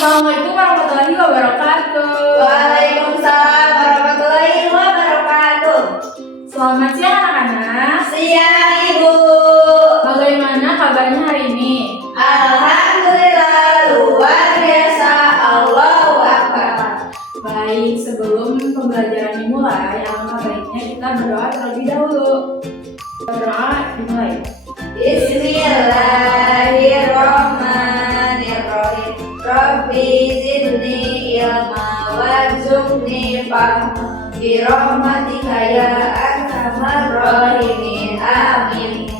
Assalamualaikum warahmatullahi wabarakatuh. Waalaikumsalam warahmatullahi wabarakatuh. Selamat siang anak-anak. Siang Ibu. Bagaimana kabarnya hari ini? Alhamdulillah luar biasa. Allahu Akbar. Baik, sebelum pembelajaran dimulai, alangkah baiknya kita berdoa terlebih dahulu. Berdoa dimulai. Bismillahirrahmanirrahim. Rabbi zidni ilma warzuqni fahma bi rahmatika ya arhamar rahimin. Amin.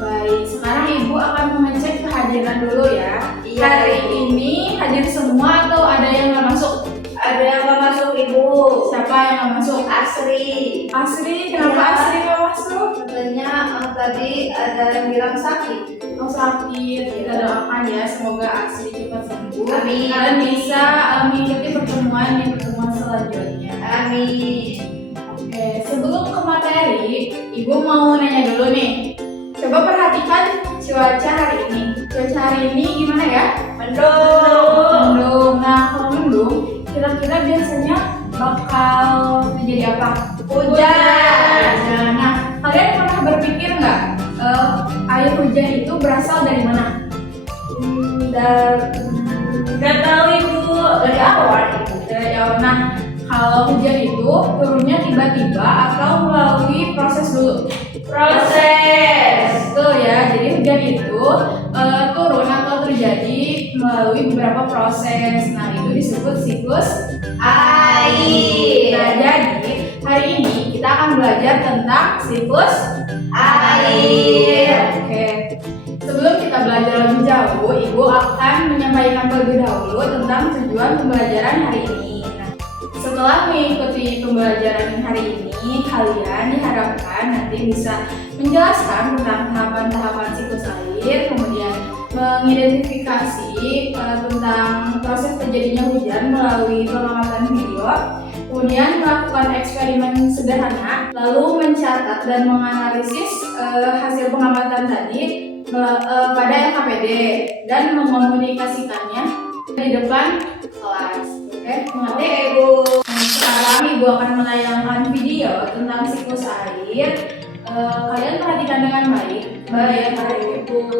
Baik, sekarang Ibu akan mengecek kehadiran dulu ya. Iya. Hari ini hadir semua atau ada yang nggak masuk? Ada yang nggak masuk Ibu. Siapa yang nggak masuk? Asri. Asri, kenapa Iya. Asri nggak masuk? Katanya tadi ada yang bilang sakit. Oh sakit, kita doakan ya semoga Asri cepat sembuh. Amin. Dan bisa mengikuti pertemuan selanjutnya. Amin. Oke, sebelum ke materi, Ibu mau nanya dulu nih. Coba perhatikan cuaca hari ini. Cuaca hari ini gimana ya? Mendung. Mendung. Nah, kalau mendung, kira-kira biasanya bakal terjadi apa? Hujan. Nah, kalian pernah berpikir nggak air hujan itu berasal dari mana? Nggak tahu Ibu. Dari awan. Dari awan. Nah, kalau hujan itu turunnya tiba-tiba atau melalui proses dulu? Proses. Betul ya. Jadi hujan itu turun atau terjadi melalui beberapa proses. Nah, itu disebut siklus Air. Nah, jadi hari ini kita akan belajar tentang siklus Air. Oke. Sebelum kita belajar lebih jauh, Ibu akan menyampaikan terlebih dahulu tentang tujuan pembelajaran hari ini. Nah, setelah mengikuti pembelajaran hari ini, kalian diharapkan nanti bisa menjelaskan tentang tahapan-tahapan siklus air, kemudian mengidentifikasi tentang proses terjadinya hujan melalui pengamatan video, kemudian melakukan eksperimen sederhana, lalu mencatat dan menganalisis hasil pengamatan tadi pada LKPD dan mengomunikasikannya di depan kelas. Oke, mengerti Ibu? Nah, sekarang Ibu akan menayangkan video tentang siklus air. Kalian perhatikan dengan baik. Baik, Ibu.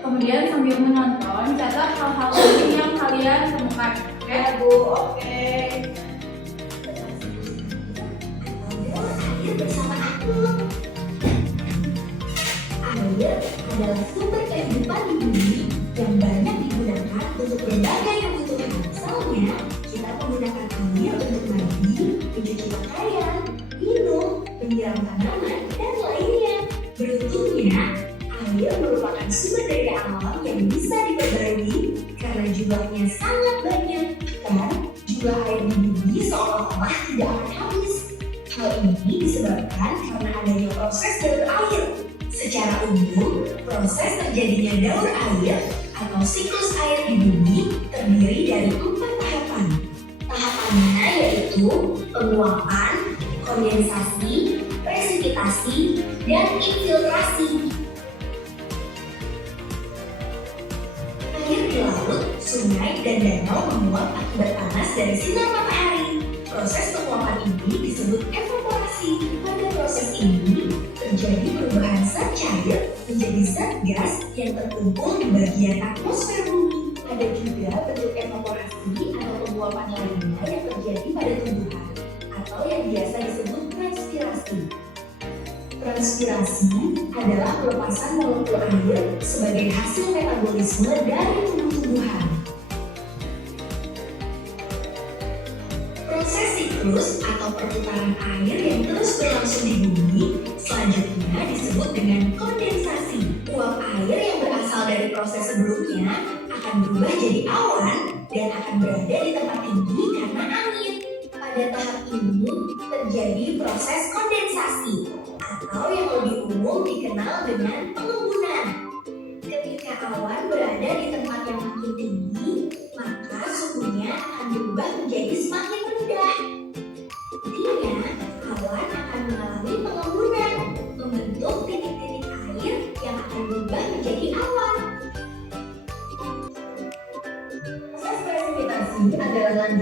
Kemudian sambil menonton, catat hal-hal penting yang kalian temukan. Oke, Bu. Oke. Air bersama aku. Air adalah sumber kehidupan di bumi yang banyak digunakan untuk berbagai kebutuhan. Misalnya, kita menggunakan air untuk mandi, mencuci pakaian, minum, menyiram tanaman, dan lainnya. Beruntungnya, air merupakan sumber daya alam yang bisa diperbarui karena jumlahnya sangat banyak dan jumlah air di bumi seolah-olah tidak akan habis. Hal ini disebabkan karena adanya proses daur air. Secara umum, proses terjadinya daur air atau siklus air di bumi terdiri dari 4 tahapan. Tahapannya yaitu penguapan, kondensasi, presipitasi, dan infiltrasi. Air di laut, sungai, dan danau menguap akibat panas dari sinar matahari. Proses penguapan ini disebut evaporasi. Pada proses ini terjadi perubahan zat cair menjadi zat gas yang terkumpul di bagian atmosfer bumi. Ada juga bentuk evaporasi atau penguapan lainnya yang terjadi pada tumbuhan atau yang biasa disebut transpirasi. Transpirasi adalah pelepasan molekul air sebagai hasil metabolisme dari tumbuh-tumbuhan. Proses siklus atau perputaran air yang terus berlangsung di bumi selanjutnya disebut dengan kondensasi. Uap air yang berasal dari proses sebelumnya akan berubah jadi awan dan akan berada di tempat tinggi karena angin. Pada tahap ini terjadi proses kondensasi atau yang lebih umum dikenal dengan pengembunan. Ketika awan berada di tempat yang makin tinggi, maka suhunya akan berubah menjadi semakin rendah. Artinya, awan akan mengalami pengembunan, membentuk titik-titik air yang akan berubah menjadi awan. Proses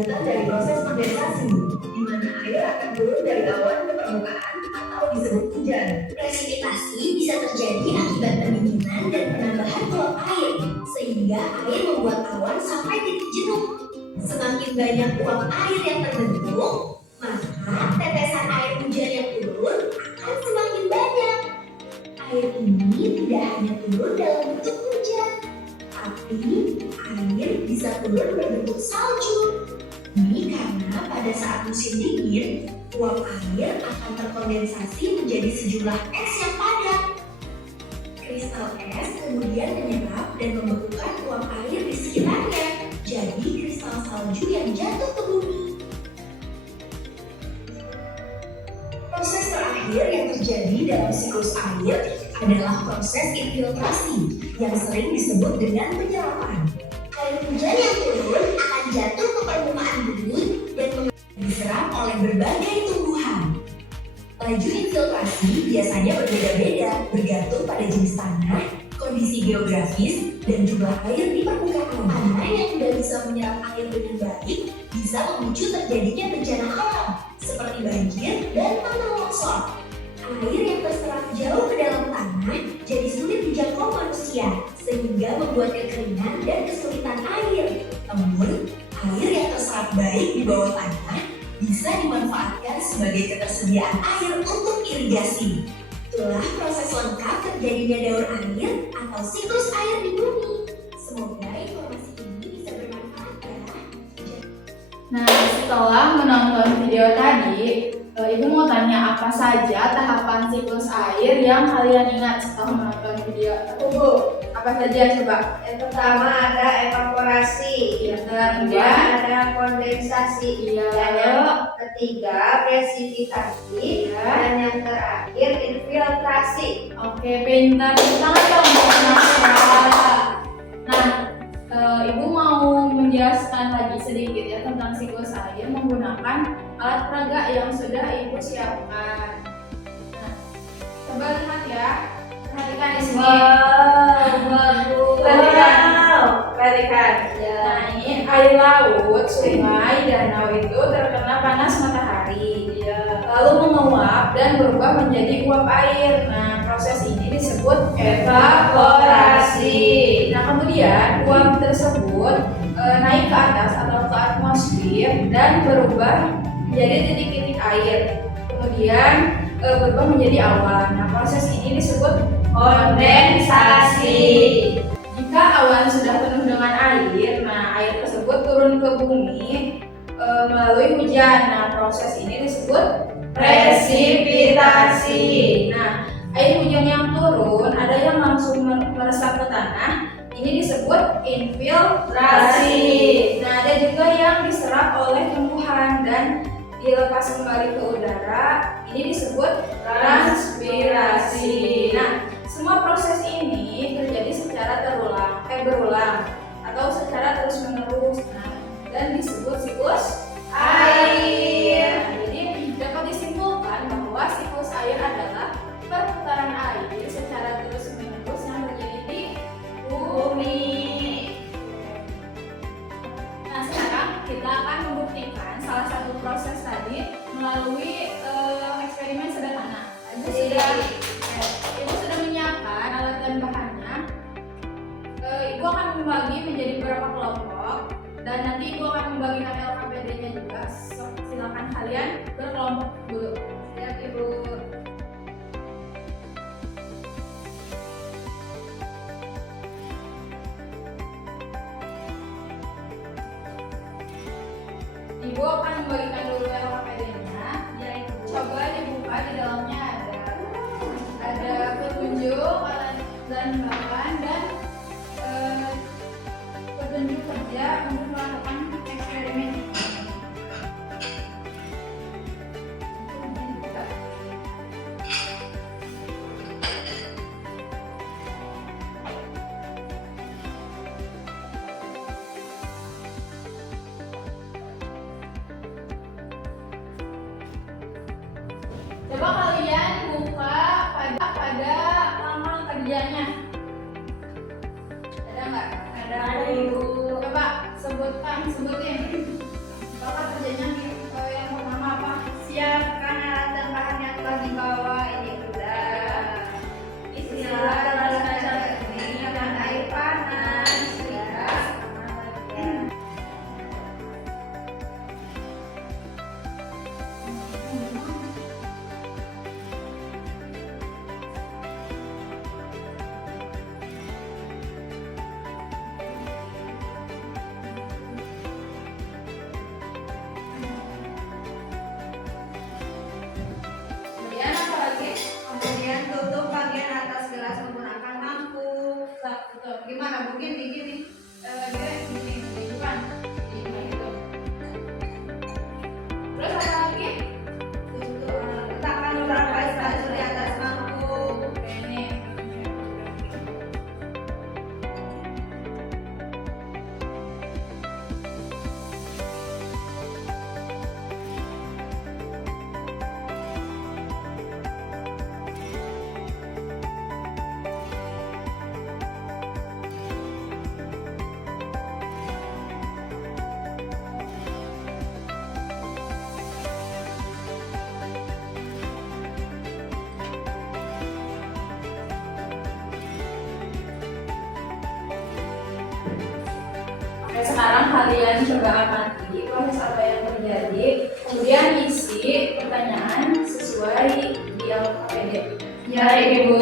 lanjutan dari proses kondensasi, di mana air akan turun dari awan ke permukaan atau disebut hujan. Presipitasi bisa terjadi akibat pendinginan dan penambahan uap air, sehingga air membuat awan sampai titik jenuh. Semakin banyak uap air yang terbentuk, maka tetesan air hujan yang turun akan semakin banyak. Air ini tidak hanya turun dalam bentuk hujan, tapi air bisa turun berbentuk salju. Ini karena pada saat musim dingin, uap air akan terkondensasi menjadi sejumlah es yang padat. Kristal es kemudian menyerap dan membekukan uap air di sekitarnya, jadi kristal salju yang jatuh ke bumi. Proses terakhir yang terjadi dalam siklus air adalah proses infiltrasi yang sering disebut dengan penyerapan. Air hujan yang turun akan jatuh ke permukaan bumi dan diserap oleh berbagai tumbuhan. Laju infiltrasi biasanya berbeda-beda bergantung pada jenis tanah, kondisi geografis, dan jumlah air di permukaan. Tanah yang tidak bisa menyerap air dengan baik bisa memicu terjadinya bencana alam seperti banjir dan tanah longsor. Air yang terserap jauh ke dalam tanah jadi sulit dijangkau manusia, sehingga membuat kekeringan dan kesulitan air. Namun, air yang terserap baik di bawah tanah bisa dimanfaatkan sebagai ketersediaan air untuk irigasi. Itulah proses lengkap terjadinya daur air atau siklus air di bumi. Semoga informasi ini bisa bermanfaat ya. Nah, setelah menonton video tadi, Ibu mau tanya apa saja tahapan siklus air yang kalian ingat setelah menonton video tersebut? Apa saja coba? Yang pertama ada evaporasi, yang kedua ada kondensasi, dan yang ketiga presipitasi, dan yang terakhir infiltrasi. Oke, pintar banget dong Nasya. Nah, Ibu mau menjelaskan lagi sedikit ya tentang siklus air menggunakan alat peraga yang sudah Ibu siapkan. Nah, coba lihat ya, perhatikan di sini. Bagus. Perhatikan. Nah, ini air laut, sungai, danau itu terkena panas matahari, lalu menguap dan berubah menjadi uap air. Nah, proses ini disebut evaporasi. Nah, kemudian uap tersebut naik ke atas atau ke atmosfer dan berubah menjadi titik-titik air. Kemudian berubah menjadi awan. Nah, proses ini disebut kondensasi. Jika awan sudah penuh dengan air, nah air tersebut turun ke bumi melalui hujan. Nah, proses ini disebut presipitasi. Nah, air hujan yang turun ada yang langsung meresap ke tanah. Ini disebut infiltrasi. Nah, ada juga yang diserap oleh tumbuhan dan dilepas kembali ke udara. Ini disebut transpirasi. Nah, semua proses ini terjadi secara berulang atau secara terus-menerus. Nah, dan disebut siklus air. Nah, jadi dapat disimpulkan bahwa siklus air adalah perputaran air secara terus-menerus yang terjadi di bumi. Nah, sekarang kita akan membuktikan salah satu proses tadi melalui eksperimen sederhana. Ibu sudah menyiapkan alat dan bahannya. Ibu akan membagi menjadi beberapa kelompok dan nanti Ibu akan membagikan LKPD-nya juga. Silakan kalian berkelompok dulu. Siap, Ibu. Ibu akan membagikan dulu LKPD-nya. Coba dibuka, di dalamnya ada petunjuk, alat dan bahan dan petunjuk kerja untuk melakukan eksperimen ini. Coba kalian buka pada laman kerjanya. Ada nggak? Ada. Ibu. Coba sebutin. gimana? Mungkin bikin nih. Gini, di depan. Gitu. Terus apa lagi? Letakkan beberapa espresso di atas mangkuk. Oke, ini. Oke, sekarang kalian coba amati proses apa yang terjadi, kemudian isi pertanyaan sesuai di LKPD. Ya, Ibu.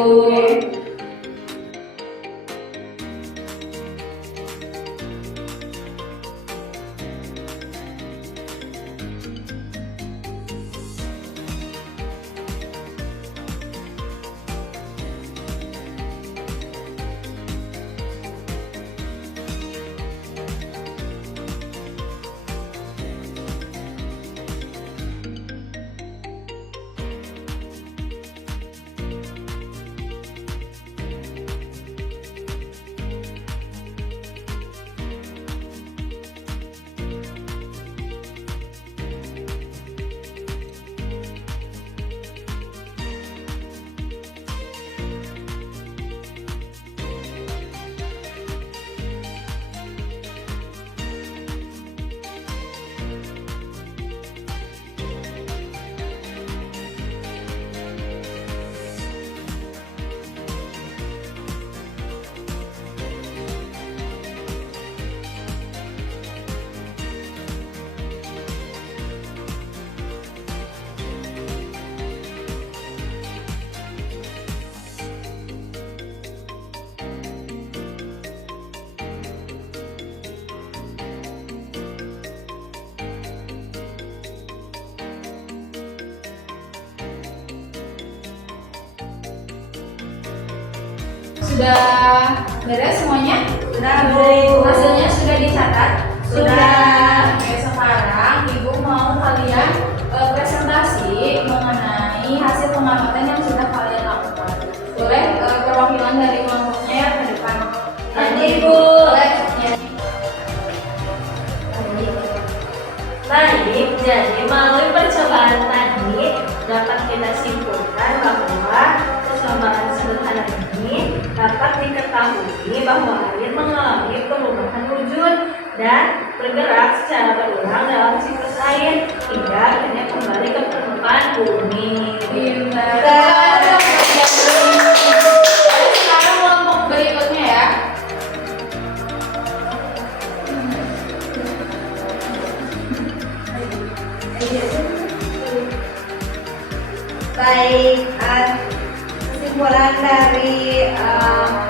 Sudah beres semuanya? Sudah, Bu. Hasilnya sudah dicatat? Sudah. Oke, sekarang Ibu mau kalian presentasi mengenai hasil pengamatan yang sudah kalian lakukan. Boleh perwakilan dari kelompoknya ya ke depan. Nanti, Bu. Boleh. Ya. Baik, jadi melalui percobaan tadi dapat kita simpulkan bahwa percobaan sederhana ini dapat diketahui bahwa air mengalami perubahan wujud dan bergerak secara berulang dalam siklus air hingga akhirnya kembali ke permukaan bumi. Pintar. Sekarang kelompok berikutnya ya. Baik, kesimpulan dari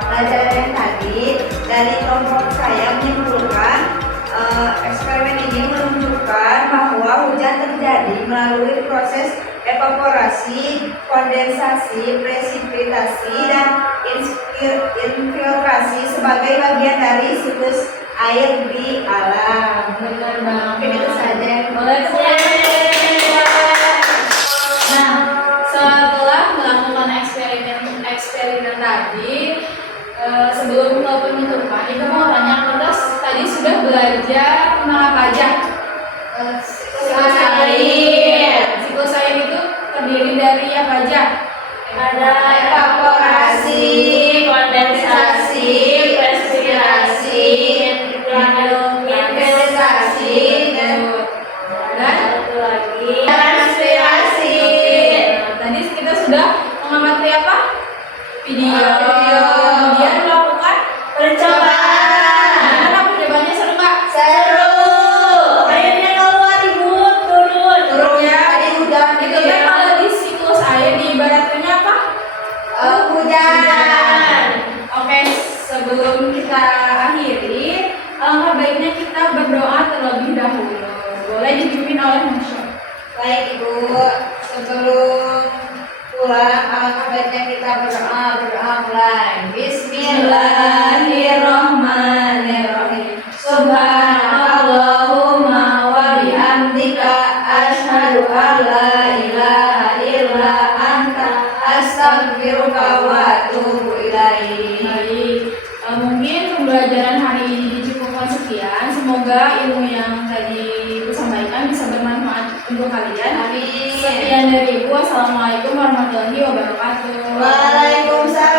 pelajaran yang tadi dari kelompok saya menyimpulkan eksperimen ini menunjukkan bahwa hujan terjadi melalui proses evaporasi, kondensasi, presipitasi, dan infiltrasi sebagai bagian dari siklus air di alam. Benar banget. Mungkin itu saja. Boleh Nah, setelah melakukan eksperimen tadi, sebelum ke penutupan, Ibu mau tanya, kita tadi sudah belajar tentang apa aja? Siklus air. Siklus air itu terdiri dari apa aja? Ada Evaporasi, kondensasi, respirasi, infiltrasi, dan satu lagi transpirasi. Tadi kita sudah mengamati apa? Video. Video. Kemudian melakukan percobaan. Gimana percobaannya, seru nggak? Seru. Airnya keluar, Ibu, turun. Turun ya. Tadi hujan Itu gitu kan ya. kalau di siklus air diibaratkannya apa? Hujan. Oke, sebelum kita akhiri, alangkah baiknya kita berdoa terlebih dahulu. Boleh dipimpin oleh Masya. Baik Ibu, sebelum pulang alangkah baiknya kita berdoa mulai. Bismillahirrahmanirrahim. astaghfiruka wa atubu ilaik. Baik, mungkin pembelajaran hari ini dicukupkan sekian. Semoga ilmu yang tadi disampaikan bisa bermanfaat untuk kalian. Amin. Sekian dari Ibu. Wassalamualaikum warahmatullahi wabarakatuh. Waalaikumsalam.